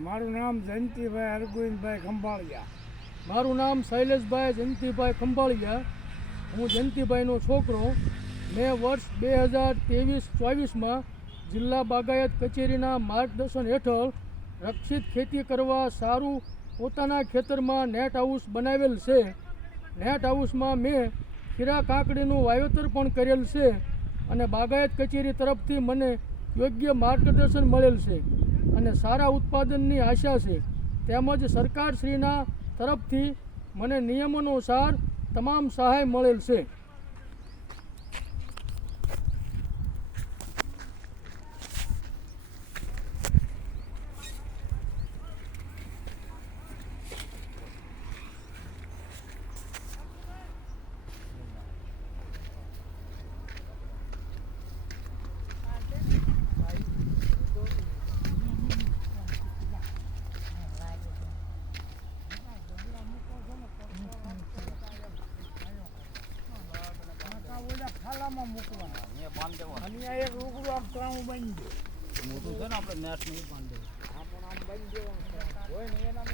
મારું નામ જયંતિભાઈ હરગોવિંદભાઈ ખંભાળિયા. મારું નામ શૈલેષભાઈ જયંતિભાઈ ખંભાળિયા. હું જયંતિભાઈનો છોકરો. મેં વર્ષ 2023-24માં જિલ્લા બાગાયત કચેરીના માર્ગદર્શન હેઠળ રક્ષિત ખેતી કરવા સારું પોતાના ખેતરમાં નેટ હાઉસ બનાવેલ છે. નેટ હાઉસમાં મેં ખીરા કાકડીનું વાવેતર પણ કરેલ છે અને બાગાયત કચેરી તરફથી મને યોગ્ય માર્ગદર્શન મળેલ છે અને સારા ઉત્પાદનની આશા છે. તેમજ સરકારશ્રીના તરફથી મને નિયમોનુસાર તમામ સહાય મળેલ છે. ખાલામાં મૂકવાના અને એક રૂગડું આપવાનું બની જાય. મોટું છે ને આપણે નેટ નહીં બાંધે. પણ આમ બની દેવાનું હોય ને એના